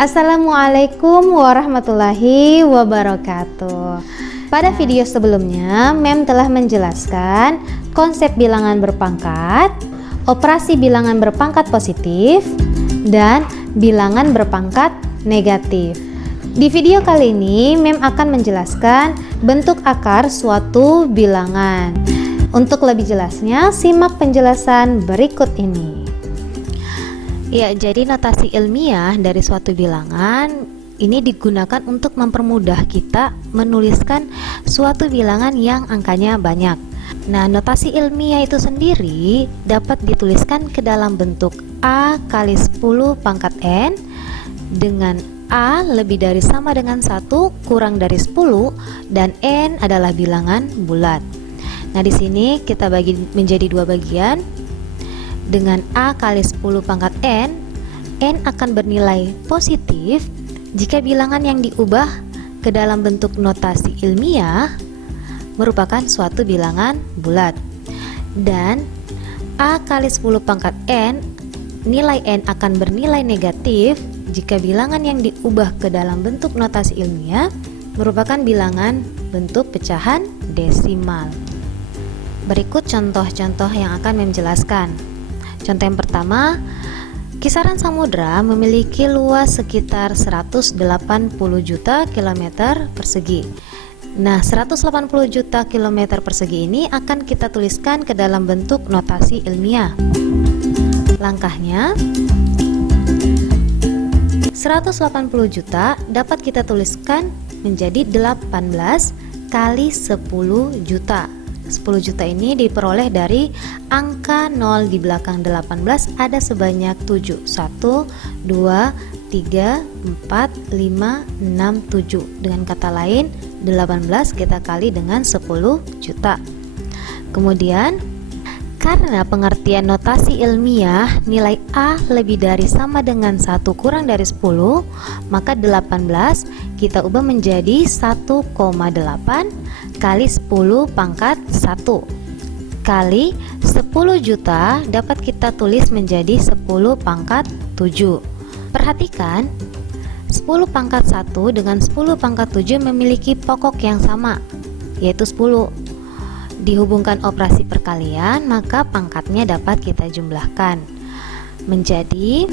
Assalamualaikum warahmatullahi wabarakatuh. Pada video sebelumnya, Mem telah menjelaskan konsep bilangan berpangkat, operasi bilangan berpangkat positif, dan bilangan berpangkat negatif. Di video kali ini, Mem akan menjelaskan bentuk akar suatu bilangan. Untuk lebih jelasnya, simak penjelasan berikut ini. Ya, jadi notasi ilmiah dari suatu bilangan ini digunakan untuk mempermudah kita menuliskan suatu bilangan yang angkanya banyak. Nah, notasi ilmiah itu sendiri dapat dituliskan ke dalam bentuk A kali 10 pangkat N dengan A lebih dari sama dengan 1 kurang dari 10 dan N adalah bilangan bulat. Nah, di sini kita bagi menjadi dua bagian. Dengan A kali 10 pangkat N akan bernilai positif jika bilangan yang diubah ke dalam bentuk notasi ilmiah merupakan suatu bilangan bulat. Dan A kali 10 pangkat N, nilai N akan bernilai negatif jika bilangan yang diubah ke dalam bentuk notasi ilmiah merupakan bilangan bentuk pecahan desimal. Berikut contoh-contoh yang akan menjelaskan. Contoh yang pertama, kisaran samudra memiliki luas sekitar 180 juta kilometer persegi. Nah, 180 juta kilometer persegi ini akan kita tuliskan ke dalam bentuk notasi ilmiah. Langkahnya, 180 juta dapat kita tuliskan menjadi 18 kali 10 juta. 10 juta ini diperoleh dari angka 0 di belakang 18 ada sebanyak 7. 1, 2, 3, 4, 5, 6, 7. Dengan kata lain, 18 kita kali dengan 10 juta. Kemudian, karena pengertian notasi ilmiah nilai A lebih dari sama dengan 1 kurang dari 10, maka 18 kita ubah menjadi 1,8 kali 10 pangkat 1 kali 10 juta dapat kita tulis menjadi 10 pangkat 7. Perhatikan, 10 pangkat 1 dengan 10 pangkat 7 memiliki pokok yang sama, yaitu 10. Dihubungkan operasi perkalian, maka pangkatnya dapat kita jumlahkan menjadi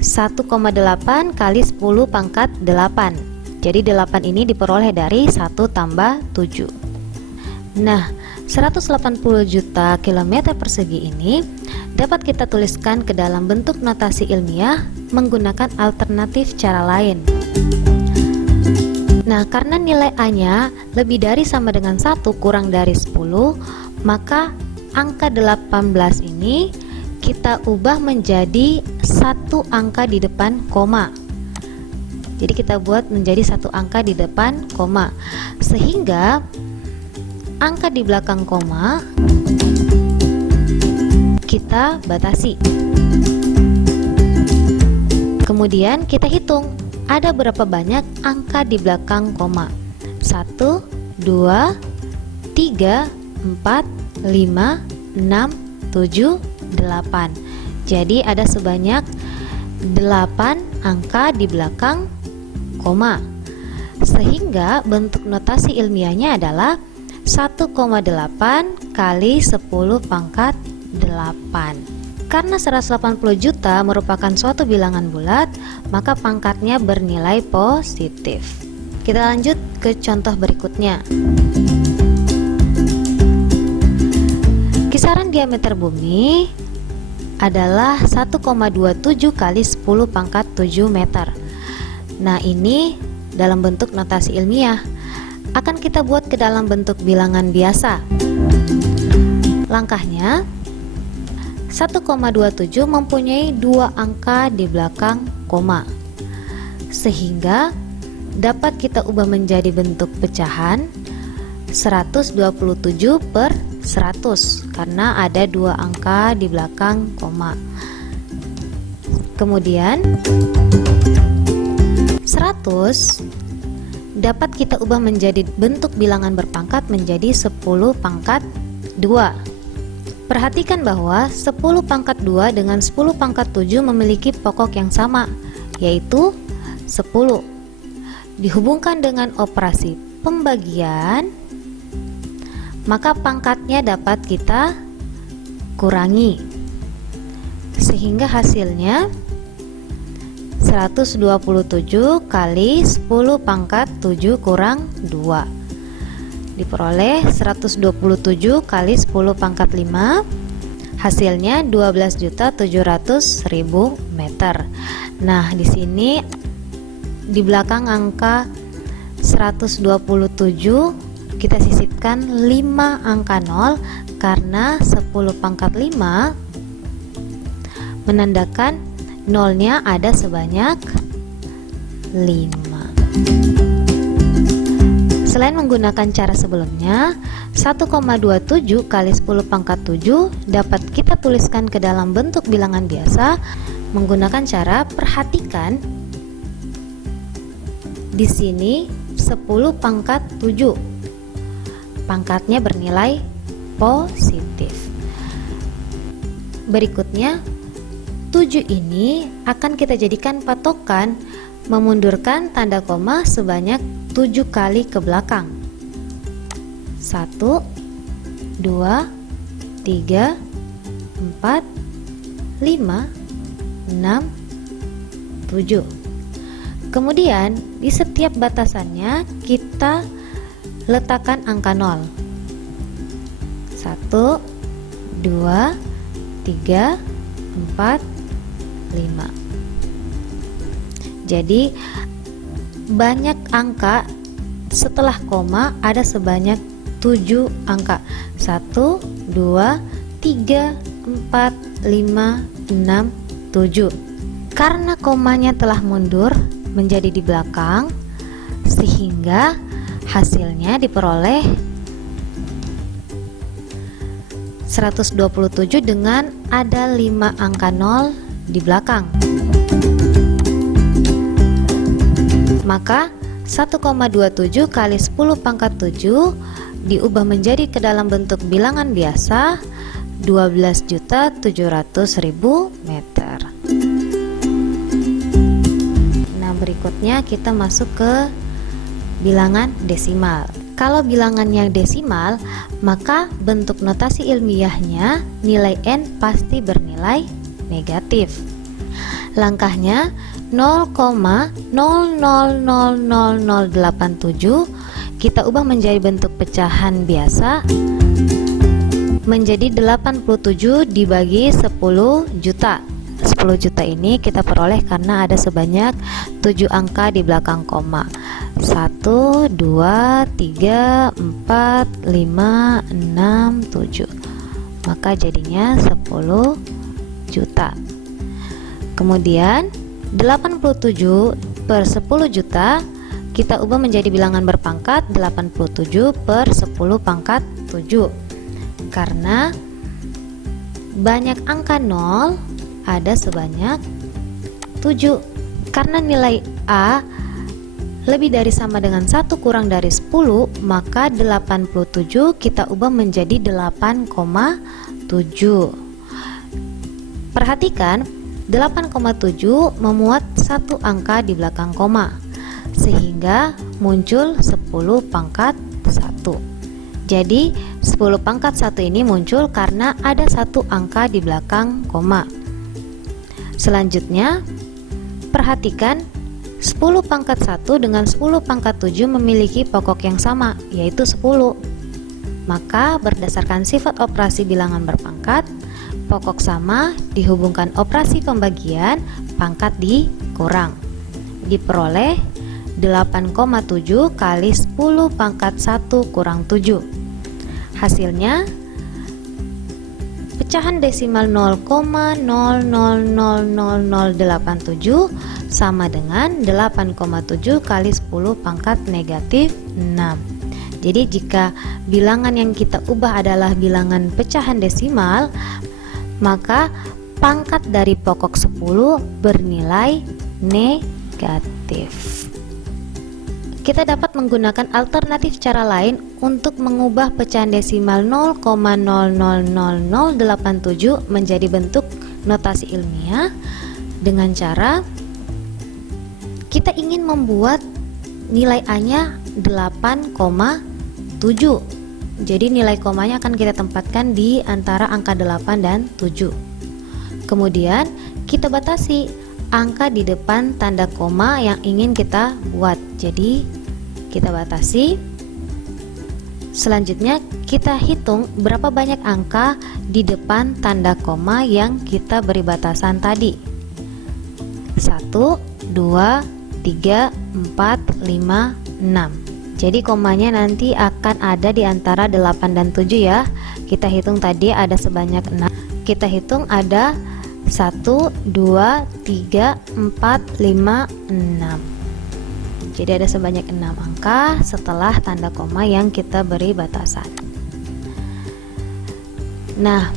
1,8 kali 10 pangkat 8. Jadi 8 ini diperoleh dari 1 tambah 7. Nah, 180 juta kilometer persegi ini dapat kita tuliskan ke dalam bentuk notasi ilmiah menggunakan alternatif cara lain. Nah, karena nilai A-nya lebih dari sama dengan 1 kurang dari 10, maka angka 18 ini kita ubah menjadi satu angka di depan koma. Jadi kita buat menjadi satu angka di depan koma, sehingga angka di belakang koma kita batasi. Kemudian kita hitung ada berapa banyak angka di belakang koma. 1, 2, 3, 4, 5, 6, 7, 8. Jadi ada sebanyak 8 angka di belakang koma, sehingga bentuk notasi ilmiahnya adalah 1,8 kali 10 pangkat 8. Karena 180 juta merupakan suatu bilangan bulat, maka pangkatnya bernilai positif. Kita lanjut ke contoh berikutnya. Kisaran diameter bumi adalah 1,27 kali 10 pangkat 7 meter. Nah, ini dalam bentuk notasi ilmiah akan kita buat ke dalam bentuk bilangan biasa. Langkahnya, 1,27 mempunyai dua angka di belakang koma, sehingga dapat kita ubah menjadi bentuk pecahan 127 per 100 karena ada dua angka di belakang koma. Kemudian 100 dapat kita ubah menjadi bentuk bilangan berpangkat menjadi 10 pangkat 2. Perhatikan bahwa 10 pangkat 2 dengan 10 pangkat 7 memiliki pokok yang sama, yaitu 10. Dihubungkan dengan operasi pembagian, maka pangkatnya dapat kita kurangi, sehingga hasilnya 127 kali 10 pangkat 7 kurang 2 diperoleh 127 kali 10 pangkat 5, hasilnya 12.700.000 meter. Nah, di sini di belakang angka 127 kita sisipkan 5 angka 0 karena 10 pangkat 5 menandakan nolnya ada sebanyak 5. Selain menggunakan cara sebelumnya, 1,27 kali 10 pangkat 7 dapat kita tuliskan ke dalam bentuk bilangan biasa menggunakan cara perhatikan di sini 10 pangkat 7. Pangkatnya bernilai positif. Berikutnya 7 ini akan kita jadikan patokan memundurkan tanda koma sebanyak 7 kali ke belakang. 1, 2, 3, 4, 5, 6, 7. Kemudian di setiap batasannya kita letakkan angka 0. 1, 2, 3, 4, 5. Jadi banyak angka setelah koma ada sebanyak 7 angka. 1, 2, 3, 4, 5, 6, 7. Karena komanya telah mundur menjadi di belakang, sehingga hasilnya diperoleh 127 dengan ada 5 angka 0 di belakang. Maka 1,27 kali 10 pangkat 7 diubah menjadi ke dalam bentuk bilangan biasa 12.700.000 meter. Nah, berikutnya kita masuk ke bilangan desimal. Kalau bilangannya desimal, maka bentuk notasi ilmiahnya nilai N pasti bernilai negatif. Langkahnya 0,000087 kita ubah menjadi bentuk pecahan biasa menjadi 87 dibagi 10 juta. 10 juta ini kita peroleh karena ada sebanyak 7 angka di belakang koma. 1, 2, 3, 4, 5, 6, 7. Maka jadinya 10 juta. Kemudian 87 per 10 juta kita ubah menjadi bilangan berpangkat 87 per 10 pangkat 7. Karena banyak angka 0 ada sebanyak 7. Karena nilai A lebih dari sama dengan 1 kurang dari 10, maka 87 kita ubah menjadi 8,7. Perhatikan 8,7 memuat satu angka di belakang koma, sehingga muncul 10 pangkat 1. Jadi 10 pangkat 1 ini muncul karena ada satu angka di belakang koma. Selanjutnya perhatikan 10 pangkat 1 dengan 10 pangkat 7 memiliki pokok yang sama, yaitu 10. Maka berdasarkan sifat operasi bilangan berpangkat, pokok sama dihubungkan operasi pembagian, pangkat dikurang. Diperoleh 8,7 kali 10 pangkat 1 kurang 7. Hasilnya pecahan desimal 0,000087 sama dengan 8,7 kali 10 pangkat negatif 6. Jadi jika bilangan yang kita ubah adalah bilangan pecahan desimal, maka pangkat dari pokok 10 bernilai negatif. Kita dapat menggunakan alternatif cara lain untuk mengubah pecahan desimal 0,000087 menjadi bentuk notasi ilmiah dengan cara kita ingin membuat nilai A-nya 8,7. Jadi nilai komanya akan kita tempatkan di antara angka 8 dan 7. Kemudian kita batasi angka di depan tanda koma yang ingin kita buat. Jadi kita batasi. Selanjutnya kita hitung berapa banyak angka di depan tanda koma yang kita beri batasan tadi. 1, 2, 3, 4, 5, 6. Jadi komanya nanti akan ada di antara 8 dan 7 ya. Kita hitung tadi ada sebanyak 6. Kita hitung ada 1, 2, 3, 4, 5, 6. Jadi ada sebanyak 6 angka setelah tanda koma yang kita beri batasan. Nah,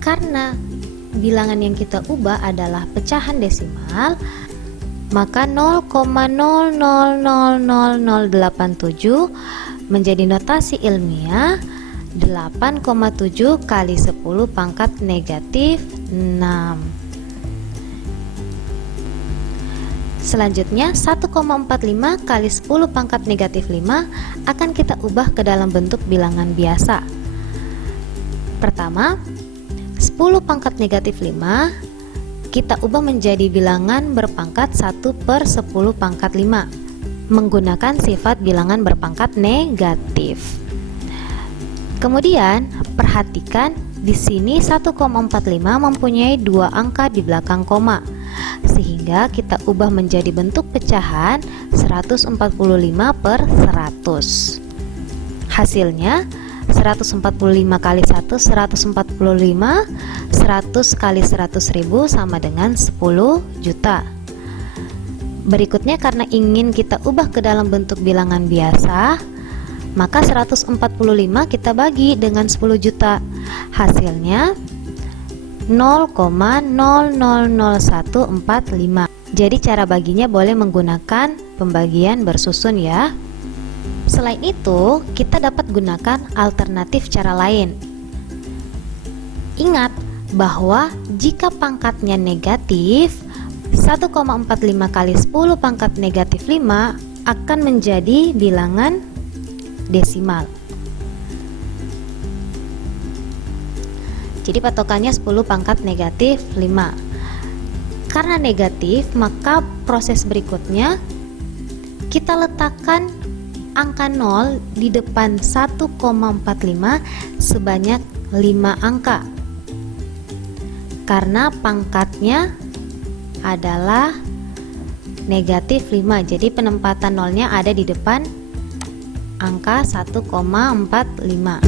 karena bilangan yang kita ubah adalah pecahan desimal, maka 0,000087 menjadi notasi ilmiah 8,7 kali 10 pangkat negatif 6. Selanjutnya 1,45 kali 10 pangkat negatif 5 akan kita ubah ke dalam bentuk bilangan biasa. Pertama, 10 pangkat negatif 5 kita ubah menjadi bilangan berpangkat 1/10 pangkat 5 menggunakan sifat bilangan berpangkat negatif. Kemudian perhatikan di sini 1,45 mempunyai 2 angka di belakang koma, sehingga kita ubah menjadi bentuk pecahan 145/100. Hasilnya 145 kali 1 145, 100 kali 100.000 sama dengan 10 juta. Berikutnya karena ingin kita ubah ke dalam bentuk bilangan biasa, maka 145 kita bagi dengan 10 juta. Hasilnya 0,000145. Jadi cara baginya boleh menggunakan pembagian bersusun ya. Selain itu, kita dapat gunakan alternatif cara lain. Ingat bahwa jika pangkatnya negatif, 1,45 kali 10 pangkat negatif 5 akan menjadi bilangan desimal. Jadi patokannya 10 pangkat negatif 5. Karena negatif, maka proses berikutnya kita letakkan angka 0 di depan 1,45 sebanyak 5 angka. Karena pangkatnya adalah negatif 5, jadi penempatan nolnya ada di depan angka 1,45.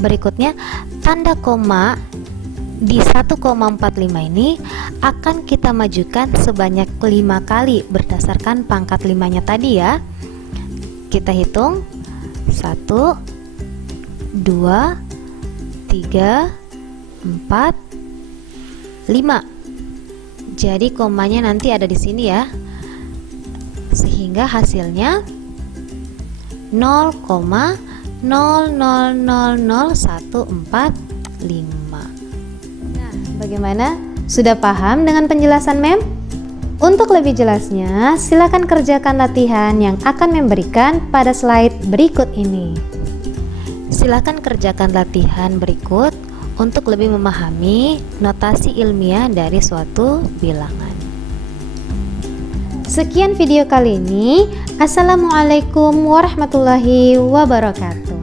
Berikutnya, tanda koma di 1,45 ini akan kita majukan sebanyak 5 kali berdasarkan pangkat 5-nya tadi ya. Kita hitung 1, 2, 3, 4, 5. Jadi komanya nanti ada di sini ya. Sehingga hasilnya 0,000145. Nah, bagaimana? Sudah paham dengan penjelasan Mem? Untuk lebih jelasnya, silakan kerjakan latihan yang akan memberikan pada slide berikut ini. Silakan kerjakan latihan berikut untuk lebih memahami notasi ilmiah dari suatu bilangan. Sekian video kali ini. Assalamualaikum warahmatullahi wabarakatuh.